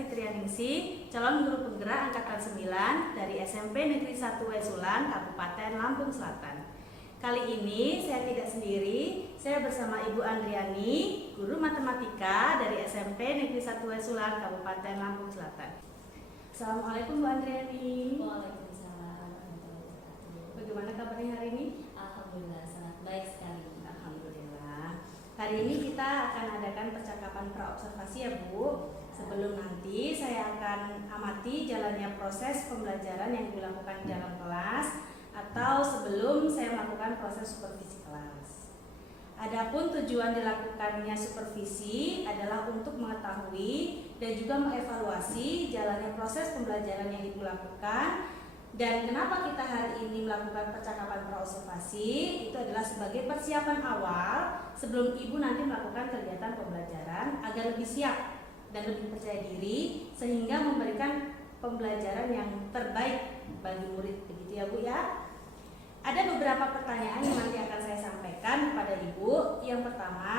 Fitrianingsih, calon guru penggerak angkatan 9 dari SMP Negeri 1 Wesulan, Kabupaten Lampung Selatan. Kali ini saya tidak sendiri, saya bersama Ibu Andriani, guru matematika dari SMP Negeri 1 Wesulan, Kabupaten Lampung Selatan. Assalamualaikum Bu Andriani. Waalaikumsalam. Bagaimana kabarnya hari ini? Alhamdulillah sangat baik sekali. Alhamdulillah. Hari ini kita akan adakan percakapan praobservasi ya Bu. Sebelum nanti saya akan amati jalannya proses pembelajaran yang dilakukan di dalam kelas atau sebelum saya melakukan proses supervisi kelas. Adapun tujuan dilakukannya supervisi adalah untuk mengetahui dan juga mengevaluasi jalannya proses pembelajaran yang Ibu lakukan. Dan kenapa kita hari ini melakukan percakapan praobservasi itu adalah sebagai persiapan awal sebelum Ibu nanti melakukan kegiatan pembelajaran agar lebih siap dan lebih percaya diri sehingga memberikan pembelajaran yang terbaik bagi murid, begitu ya Bu ya. Ada beberapa pertanyaan yang nanti akan saya sampaikan kepada Ibu. Yang pertama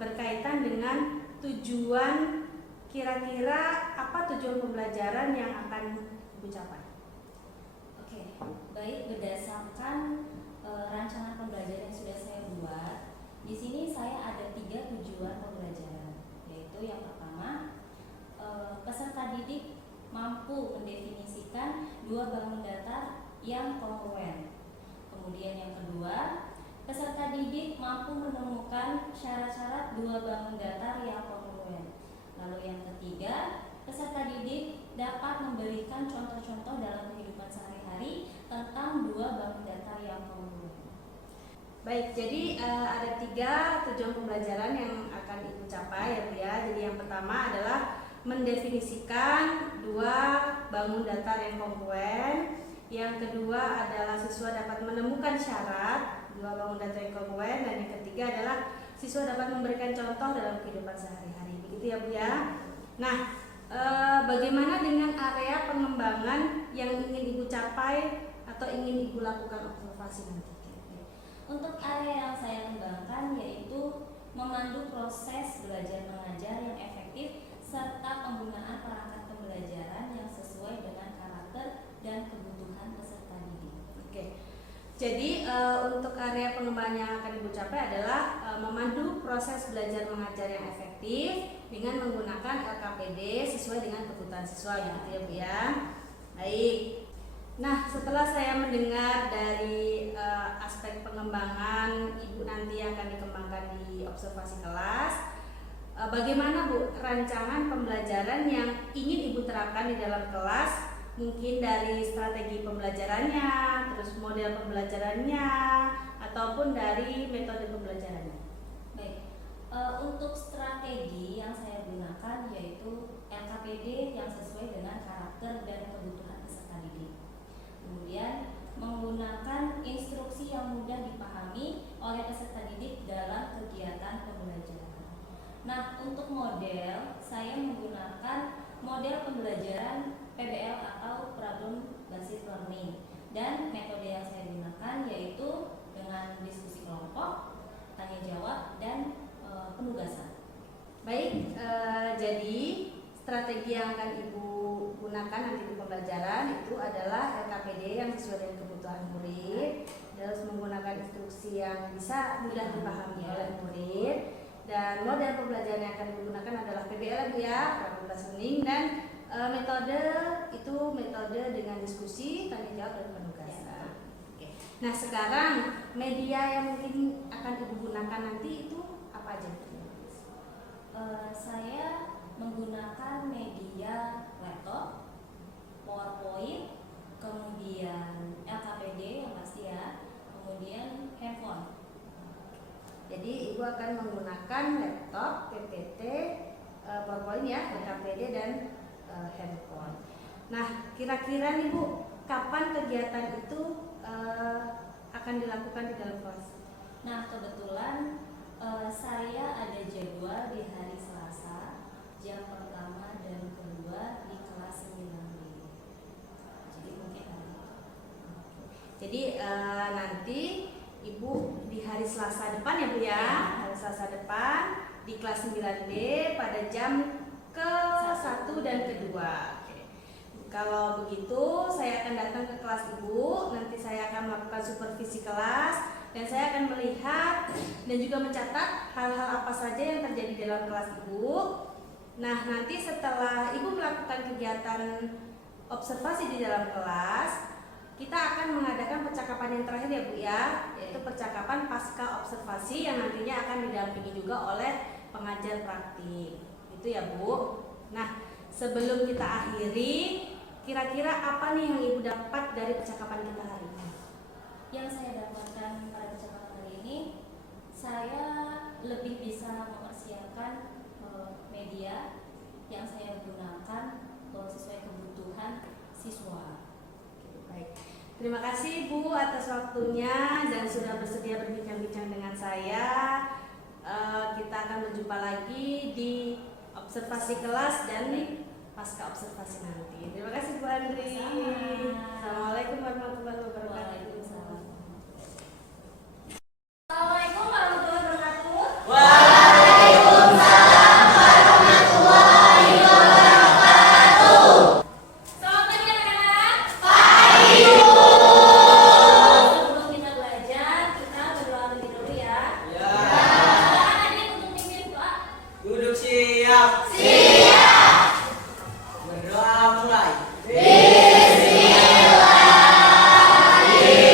berkaitan dengan tujuan, kira-kira apa tujuan pembelajaran yang akan Ibu capai? Oke, baik, berdasarkan rancangan pembelajaran yang sudah saya buat, di sini saya ada 3 tujuan pembelajaran, yaitu yang pertama, peserta didik mampu mendefinisikan 2 bangun datar yang kongruen. Kemudian yang kedua, peserta didik mampu menemukan syarat-syarat 2 bangun datar yang kongruen. Lalu yang ketiga, peserta didik dapat memberikan contoh-contoh dalam kehidupan sehari-hari tentang 2 bangun datar yang kongruen. Baik, jadi ada 3 tujuan pembelajaran yang akan Ibu capai ya Bu ya. Jadi yang pertama adalah mendefinisikan 2 bangun datar yang kongruen. Yang kedua adalah siswa dapat menemukan syarat 2 bangun datar yang kongruen. Dan yang ketiga adalah siswa dapat memberikan contoh dalam kehidupan sehari-hari. Begitu ya Bu ya. Nah, bagaimana dengan area pengembangan yang ingin Ibu capai atau ingin Ibu lakukan observasi nanti? Untuk area yang saya kembangkan yaitu memandu proses belajar mengajar yang efektif serta penggunaan perangkat pembelajaran yang sesuai dengan karakter dan kebutuhan peserta didik. Oke. Jadi untuk area pengembangan yang akan Ibu capai adalah memandu proses belajar mengajar yang efektif dengan menggunakan LKPD sesuai dengan kebutuhan siswa, gitu ya Bu ya. Baik. Nah, setelah saya mendengar dari aspek pengembangan Ibu nanti akan dikembangkan di observasi kelas, bagaimana Bu rancangan pembelajaran yang ingin Ibu terapkan di dalam kelas? Mungkin dari strategi pembelajarannya, terus model pembelajarannya, ataupun dari metode pembelajarannya. Baik, untuk strategi yang saya gunakan yaitu LKPD yang sesuai dengan karakter dan kebutuhan peserta didik. Kemudian menggunakan instruksi yang mudah dipahami oleh peserta didik dalam kegiatan pembelajaran. Nah, untuk model saya menggunakan model pembelajaran PBL atau Problem Based Learning, dan metode yang saya gunakan yaitu dengan diskusi kelompok, tanya jawab, dan penugasan. Baik, jadi strategi yang akan Ibu gunakan nanti di pembelajaran itu adalah LKPD yang sesuai dengan kebutuhan murid, terus menggunakan instruksi yang bisa mudah dipahami oleh murid, dan model pembelajaran yang akan digunakan adalah PBL ya, Problem Based Learning, dan metode itu metode dengan diskusi, tanya jawab, dan penugasan. Oke. Nah, sekarang media yang mungkin akan Ibu gunakan nanti itu apa aja? Saya menggunakan media laptop, PowerPoint, kemudian LKPD yang pasti ya, kemudian handphone. Jadi Ibu akan menggunakan laptop, PPT, PowerPoint ya, LKPD, dan handphone. Nah, kira-kira nih Bu, kapan kegiatan itu akan dilakukan di dalam kelas? Nah, kebetulan saya ada jadwal di hari Selasa, jam pertama dan kedua di kelas 9B. Jadi mungkin Jadi nanti Ibu di hari Selasa depan ya Bu ya, hari Selasa depan di kelas 9B pada jam ke 1 dan ke-2. Oke. Kalau begitu, saya akan datang ke kelas Ibu. Nanti saya akan melakukan supervisi kelas dan saya akan melihat dan juga mencatat hal-hal apa saja yang terjadi dalam kelas Ibu. Nah, nanti setelah Ibu melakukan kegiatan observasi di dalam kelas, kita akan mengadakan percakapan yang terakhir ya Bu ya, yaitu percakapan pasca observasi yang nantinya akan didampingi juga oleh pengajar praktik. Itu ya Bu. Nah, sebelum kita akhiri, kira-kira apa nih yang Ibu dapat dari percakapan kita hari ini? Yang saya dapatkan pada percakapan hari ini, saya lebih bisa mempersiapkan media yang saya gunakan sesuai kebutuhan siswa. Baik. Terima kasih Bu atas waktunya dan sudah bersedia berbincang-bincang dengan saya. Kita akan berjumpa lagi di observasi kelas dan pasca observasi nanti. Terima kasih Bu Andri. Assalamualaikum warahmatullahi wabarakatuh. Waalaikumsalam. Assalamualaikum warahmatullahi wabarakatuh. Selamat pagi anak-anak. Sebelum kita belajar, kita berdoa lebih dulu ya. Silakan adik untuk pimpin doa. Duduk siap. Berdoa mulai. Bismillahirrahmanirrahim.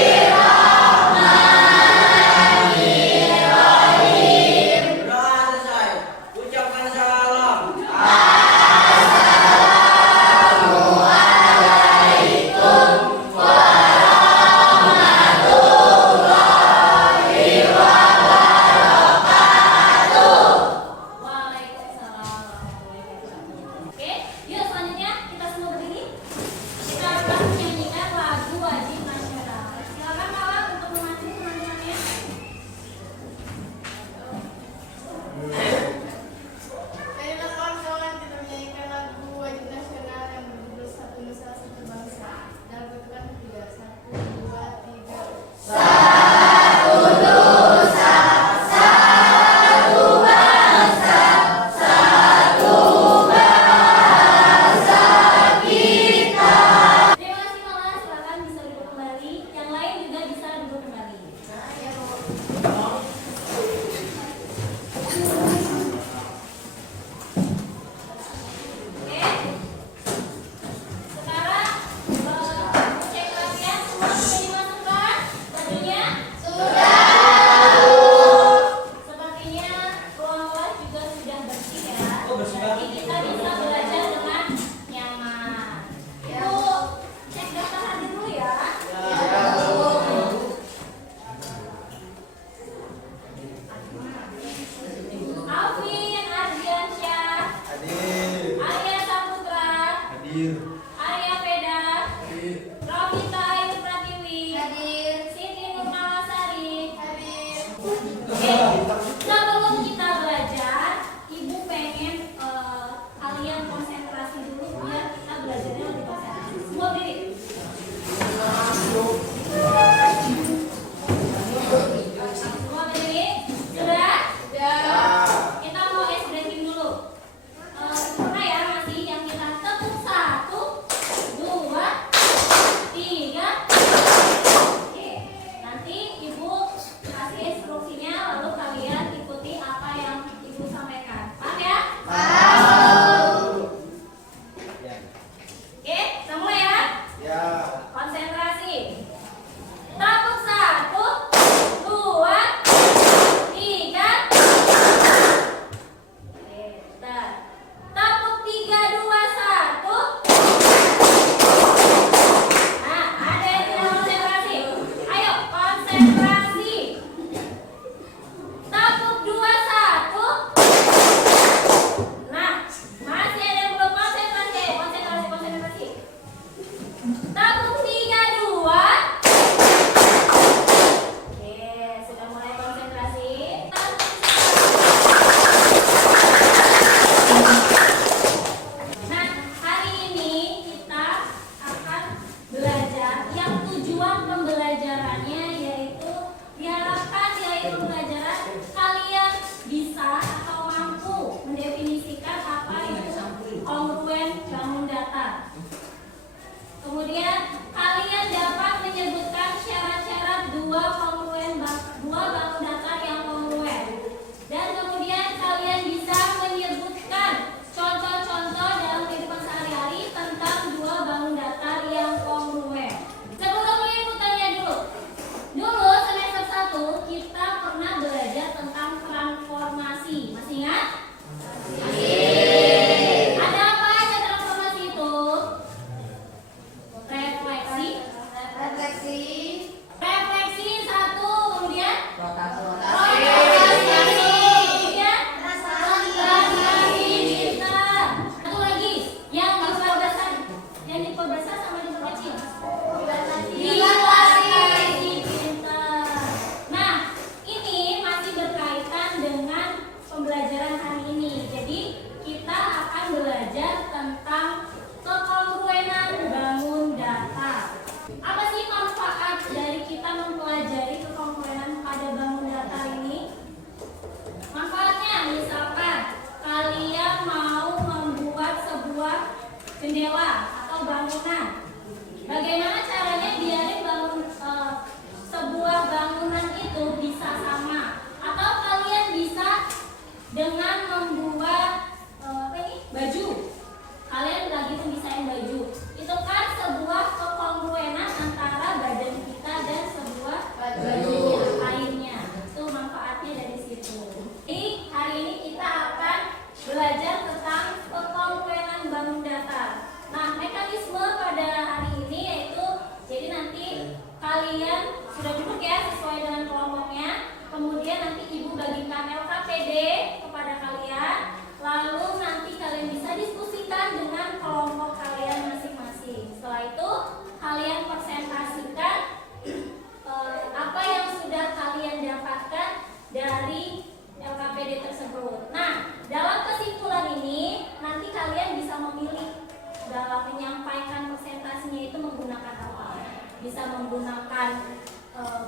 menggunakan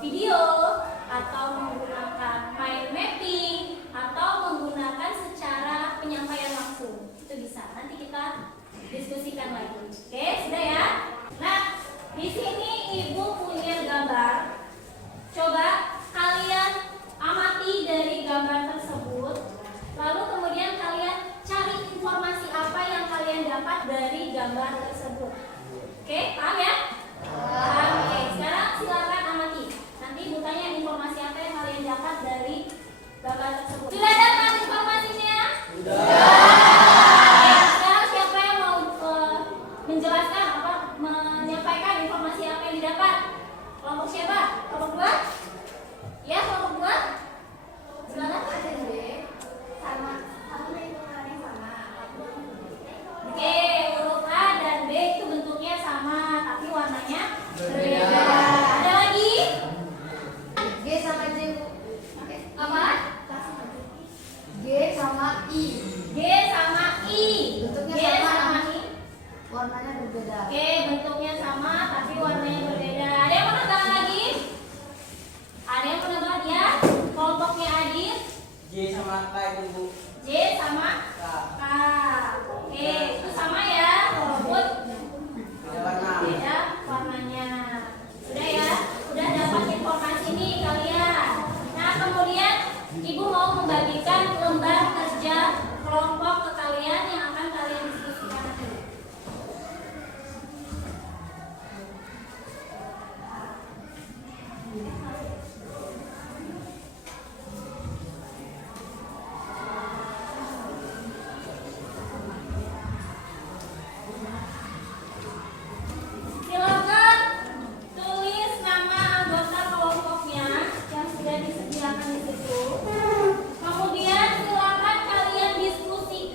video atau menggunakan mind mapping atau menggunakan secara penyampaian langsung. Itu bisa. Nanti kita diskusikan lagi. Oke, sudah ya? Nah, di sini Ibu punya gambar. Coba kalian amati dari gambar tersebut. Lalu kemudian kalian cari informasi apa yang kalian dapat dari gambar tersebut. Oke, paham ya? Paham. Oke, sekarang silakan amati. Nanti Ibu tanya informasi apa yang kalian dapat dari gambar tersebut. Sudah dapat informasinya? Oke, sekarang siapa yang mau menjelaskan apa, menyampaikan informasi apa yang didapat? Kelompok siapa? Kelompok 2? Ya, kelompok 2? Silakan. Oke, huruf A dan B itu bentuknya sama, tapi warnanya berbeda. Ada lagi? G sama J. Oke. Apa? G sama I. G sama I. Bentuknya G sama. sama I. Warnanya berbeda. Oke, bentuknya sama, tapi warnanya berbeda. Ada yang mau nebak lagi? Ada yang mau nebak ya? Kelompoknya Adit. J sama K itu Bu. J sama K. K. Oke, itu sama ya, walaupun Beda warna. beda warnanya. Sudah ya, sudah dapat informasi nih kalian. Nah, kemudian Ibu mau membagikan lembar kerja kelompok ke kalian yang akan kalian diskusikan nanti. Silakan tulis nama anggota kelompoknya yang sudah disediakan di situ. Kemudian silakan kalian diskusikan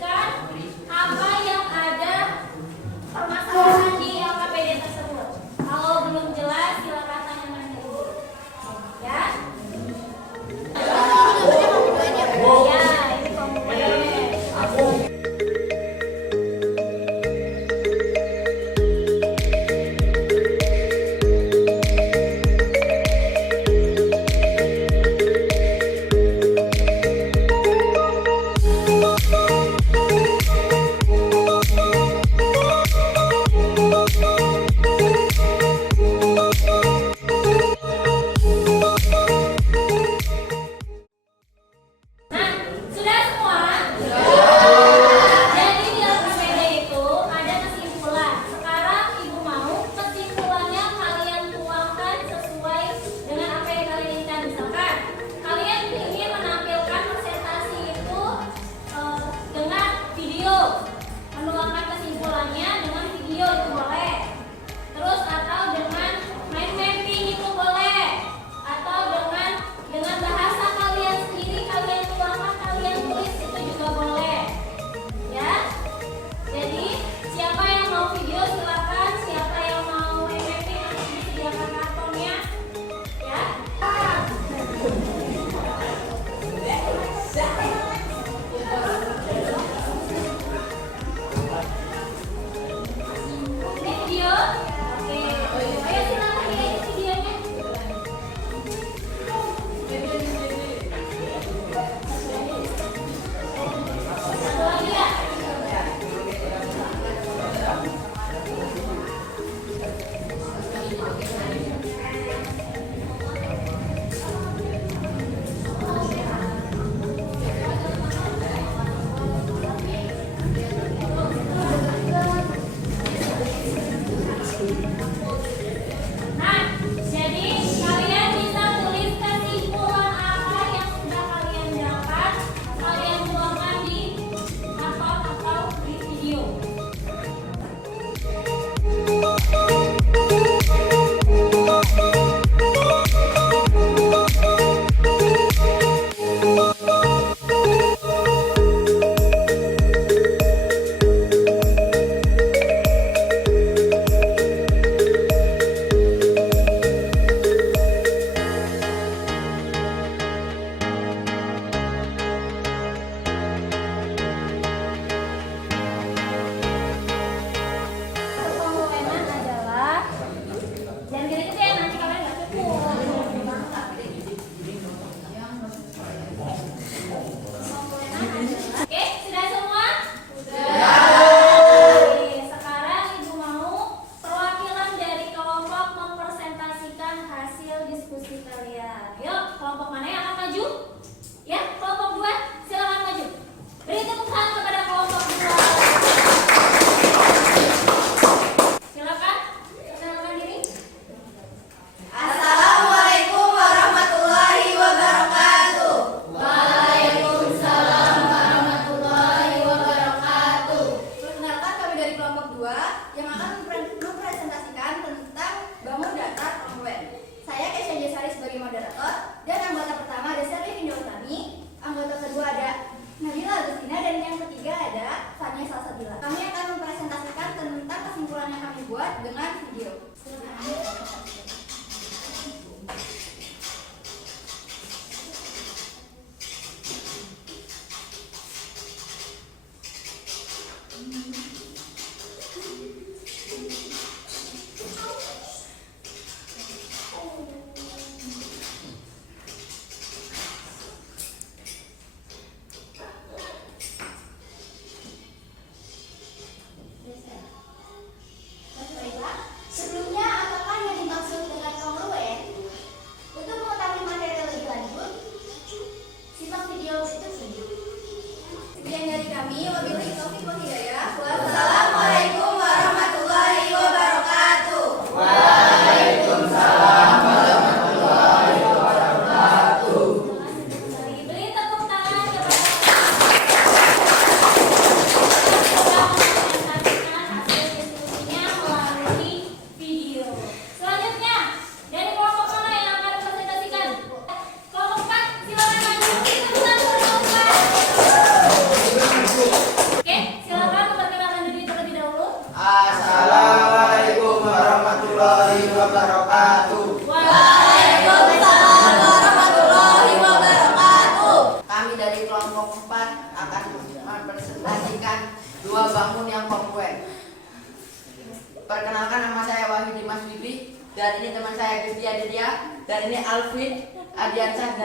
ini teman saya Kristi Adelia, dan ini Alvin Ardiansyah,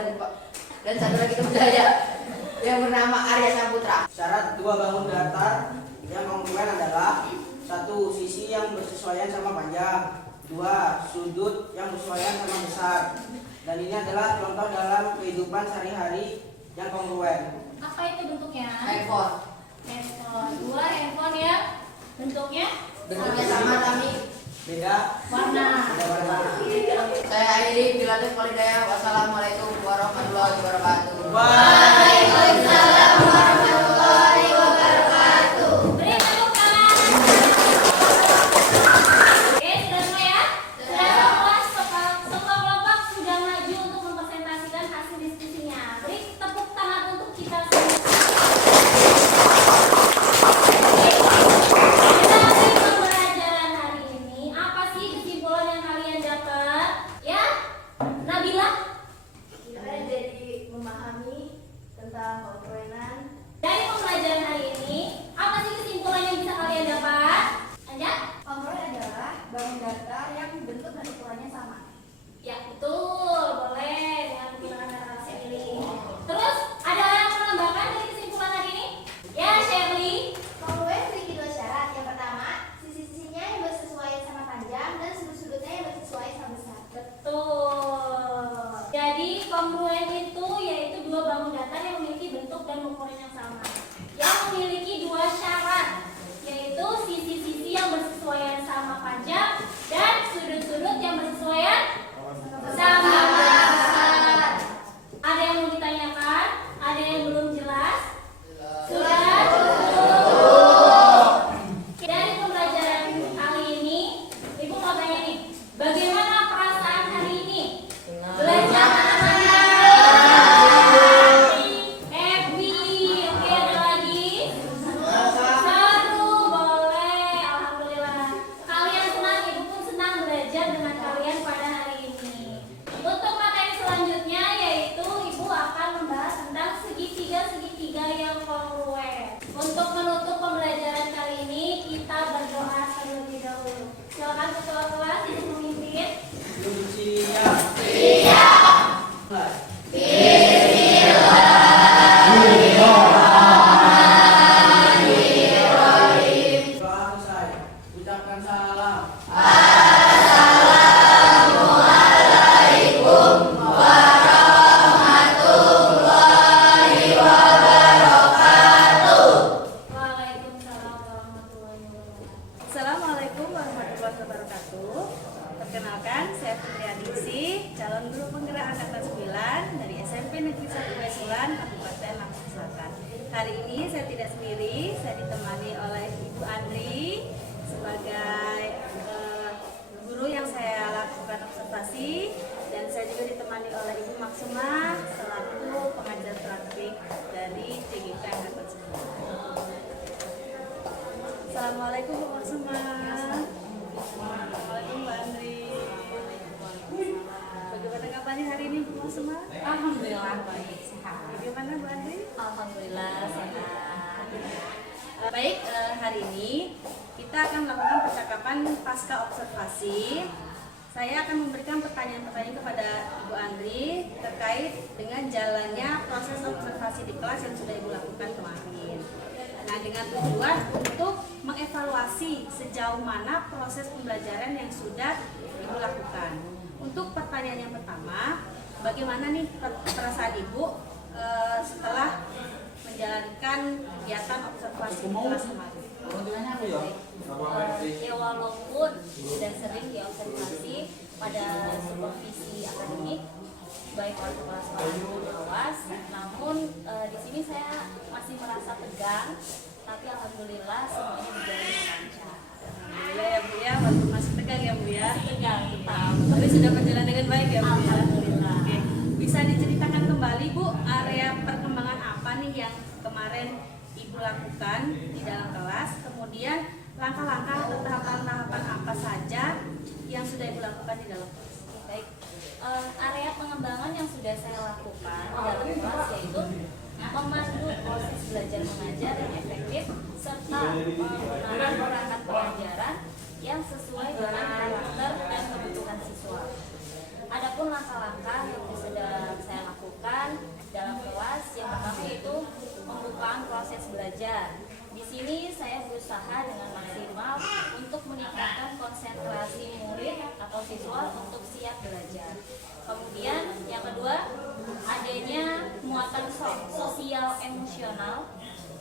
dan satu lagi teman saya yang bernama Arya Saputra. Syarat dua bangun datar yang kongruen adalah: satu, sisi yang bersesuaian sama panjang; dua, sudut yang bersesuaian sama besar. Dan ini adalah contoh dalam kehidupan sehari-hari yang kongruen. Apa itu bentuknya? Handphone. Handphone. Dua handphone yang bentuknya Sama tapi Beda warna. warna. saya akhiri bila Walidaya. Wassalamualaikum warahmatullahi wabarakatuh. Waalaikumsalam warahmatullahi wabarakatuh. Beri tepuk tangan. Oke, sudah semua ya? Sudah kelas semua kelompok sudah maju untuk mempresentasikan hasil diskusinya. Beri tepuk tangan untuk kita semua. Dari pembelajaran hari ini, apa sih kesimpulan yang kalian dapat? Ya, Nabila? Kita jadi memahami tentang konstruenan. Dari pembelajaran hari ini, apa sih kesimpulan yang bisa kalian dapat? Anja? Kongruen adalah bangun datar yang bentuk dan ukurannya sama. Ya, betul. Boleh dengan menggunakan kata saya pilih. Terus, ada yang menambahkan dari kesimpulan hari ini? Ya, Shirley. Kongruen memiliki dua syarat. Yang pertama, sisi-sisinya yang bersesuaian sama panjang dan sudut-sudutnya yang bersesuaian sama besar. Betul. Jadi, kongruen itu yaitu dua bangun datar yang memiliki bentuk dan ukuran yang sama. Yang memiliki dua syarat, yaitu sisi-sisi yang bersesuaian sama panjang dan sudut-sudut yang bersesuaian sama besar. Ada yang mau ditanyakan? Ada yang belum jelas? Sudah cukup. Dari pembelajaran kali ini, Ibu mau tanya nih, bagaimana perasaan hari ini? Belajar mana? Happy. Oke, ada lagi? Seru, boleh. Alhamdulillah. Kalian senang, Ibu pun senang belajar dengan kalian pada hari ini. Untuk materi selanjutnya yaitu Ibu akan membahas tentang segitiga-segitiga yang kongruen. Untuk menutup pembelajaran kali ini, kita berdoa terlebih dahulu. Silakan ketua kelas Ibu memimpin. Doa selesai. Ucapkan salam. Waalaikumsalam warahmatullahi wabarakatuh. Assalamualaikum warahmatullahi wabarakatuh. Perkenalkan, saya Putri Adiksi, calon guru penggerak angkatan 9 dari SMP Negeri 1 Wesulan, Kabupaten Lampung Selatan. Hari ini saya tidak sendiri, saya ditemani oleh Ibu Andri sebagai guru yang saya lakukan observasi, dan saya juga ditemani oleh Ibu Maksuma selaku pengajar praktik dari TGK angkatan 9. Assalamualaikum Bu Maksuma. Assalamualaikum Mbak Andri. Bagaimana kabarnya hari ini Bu Maksuma? Alhamdulillah baik, sehat. Bagaimana Bu Andri? Alhamdulillah sehat. Baik, hari ini kita akan melakukan percakapan pasca observasi. Saya akan memberikan pertanyaan-pertanyaan kepada Ibu Andri terkait dengan jalannya proses observasi di kelas yang sudah Ibu lakukan kemarin. Nah, dengan tujuan untuk mengevaluasi sejauh mana proses pembelajaran yang sudah Ibu lakukan. Untuk pertanyaan yang pertama, bagaimana nih perasaan Ibu setelah menjalankan kegiatan observasi di kelas kemarin? Ya walaupun sudah sering diobservasi pada supervisi akademik baik oleh kepala sekolah maupun pengawas, namun di sini saya masih merasa tegang, tapi alhamdulillah semuanya berjalan dengan lancar. Alhamdulillah ya Bu ya, walaupun masih tegang ya Bu ya. Tegang tetap. Tapi sudah berjalan dengan baik ya Bu ya. Alhamdulillah. Oke. Bisa diceritakan kembali Bu, area perkembangan apa nih yang kemarin Ibu lakukan di dalam kelas, kemudian langkah-langkah atau tahapan-tahapan apa saja yang sudah Ibu lakukan di dalam kelas? Baik, area pengembangan yang sudah saya lakukan di dalam kelas yaitu memandu proses belajar mengajar yang efektif serta penggunaan perangkat pengajaran yang sesuai dengan karakter dan kebutuhan siswa. berusaha dengan maksimal untuk meningkatkan konsentrasi murid atau siswa untuk siap belajar. Kemudian yang kedua, adanya muatan sosial emosional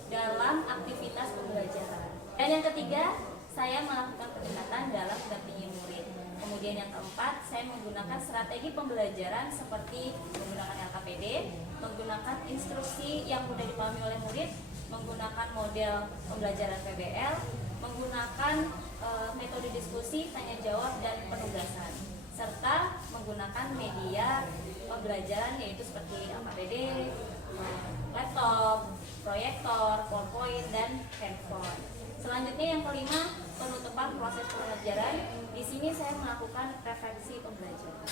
dalam aktivitas pembelajaran. Dan yang ketiga, saya melakukan pendekatan dalam mendampingi murid. Kemudian yang keempat, saya menggunakan strategi pembelajaran seperti menggunakan LKPD, menggunakan instruksi yang mudah dipahami oleh murid, menggunakan model pembelajaran PBL, menggunakan metode diskusi, tanya jawab, dan penugasan, serta menggunakan media pembelajaran yaitu seperti LKPD, laptop, proyektor, PowerPoint, dan handphone. Selanjutnya yang kelima, penutupan proses pembelajaran. Di sini saya melakukan refleksi pembelajaran.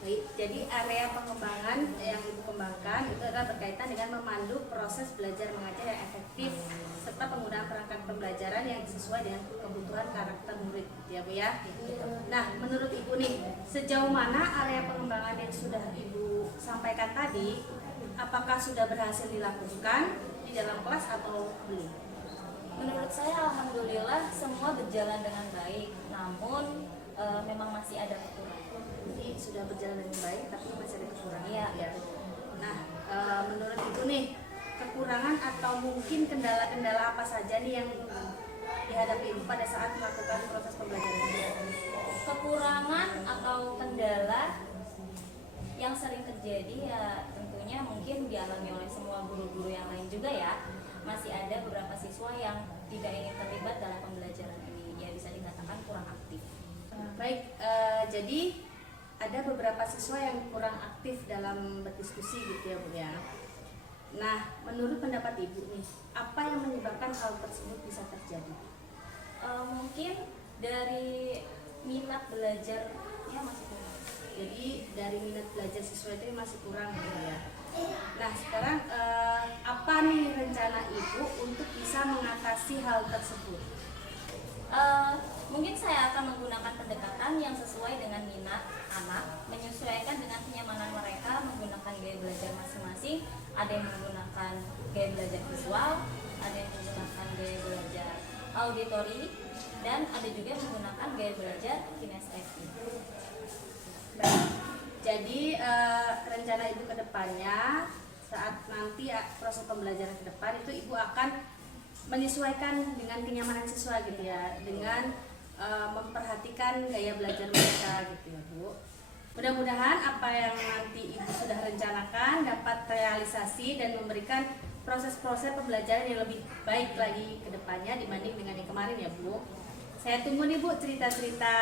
Baik, jadi area pengembangan yang Ibu kembangkan itu adalah berkaitan dengan memandu proses belajar mengajar yang efektif serta penggunaan perangkat pembelajaran yang sesuai dengan kebutuhan karakter murid, ya Bu ya. Nah, menurut Ibu nih, sejauh mana area pengembangan yang sudah Ibu sampaikan tadi, apakah sudah berhasil dilakukan di dalam kelas atau belum? Menurut saya alhamdulillah semua berjalan dengan baik, namun memang masih ada kekurangan. Jadi sudah berjalan dengan baik tapi masih ada kekurangan. Iya. Ya. Nah, menurut Ibu nih, kekurangan atau mungkin kendala-kendala apa saja nih yang dihadapi Ibu pada saat melakukan proses pembelajaran ini? Kekurangan atau kendala yang sering terjadi ya tentunya mungkin dialami oleh semua guru-guru yang lain juga ya. Masih ada beberapa siswa yang tidak ingin terlibat dalam pembelajaran ini, ya bisa dikatakan kurang aktif. Baik, jadi ada beberapa siswa yang kurang aktif dalam berdiskusi gitu ya Bu ya. Nah, menurut pendapat Ibu nih, apa yang menyebabkan hal tersebut bisa terjadi? Mungkin dari minat belajarnya masih kurang. Jadi dari minat belajar siswa itu masih kurang gitu ya. Nah, sekarang apa nih rencana Ibu untuk bisa mengatasi hal tersebut? Mungkin saya akan menggunakan pendekatan yang sesuai dengan minat anak, menyesuaikan dengan kenyamanan mereka, menggunakan gaya belajar masing-masing. Ada yang menggunakan gaya belajar visual, ada yang menggunakan gaya belajar auditory, dan ada juga yang menggunakan gaya belajar kinestetik. Jadi rencana Ibu ke depannya saat nanti proses pembelajaran ke depan itu Ibu akan menyesuaikan dengan kenyamanan siswa gitu ya, dengan memperhatikan gaya belajar mereka gitu ya Bu. Mudah-mudahan apa yang nanti Ibu sudah rencanakan dapat realisasi dan memberikan proses-proses pembelajaran yang lebih baik lagi ke depannya dibanding dengan yang kemarin ya Bu. Saya tunggu nih Bu cerita-cerita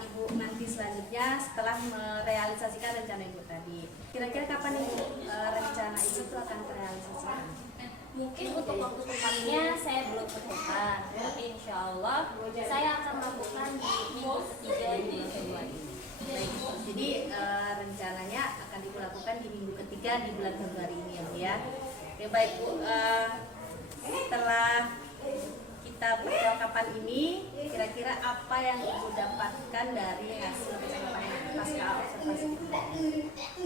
Ibu nanti selanjutnya setelah merealisasikan rencana Ibu tadi. Kira-kira kapan nih Bu rencana Ibu itu akan terrealisasikan? Mungkin untuk waktu tepatnya saya belum tentukan, tapi insya Allah saya akan melakukan di minggu ketiga di Februari. Baik, jadi rencananya akan dilakukan di minggu ketiga di bulan Februari ini ya Bu ya. Oke baik Bu, setelah kita percakapan ini, kira-kira apa yang Ibu dapatkan dari hasil percakapan pasca observasi kita?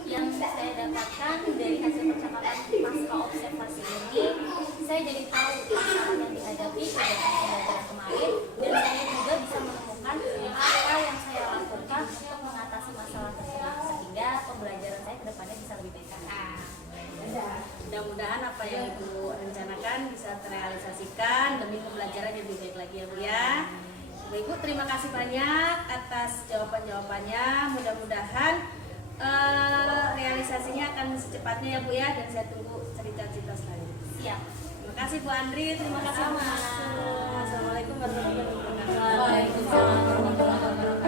Yang saya dapatkan dari hasil percakapan pasca observasi ini, saya jadi tahu masalah yang dihadapi pada pembelajaran kemarin, dan saya juga bisa menemukan apa yang saya lakukan untuk mengatasi masalah tersebut sehingga pembelajaran saya kedepannya bisa lebih baik. Mudah-mudahan apa yang Ibu rencanakan bisa terrealisasikan demi pembelajaran yang lebih baik lagi ya Bu ya. Ibu terima kasih banyak atas jawaban-jawabannya. Mudah-mudahan realisasinya akan secepatnya ya Bu ya, dan saya tunggu cerita-cerita selanjutnya. Siap. Terima kasih Bu Andri, terima kasih Bu Masud. Assalamualaikum warahmatullahi wabarakatuh. Waalaikumsalam warahmatullahi wabarakatuh.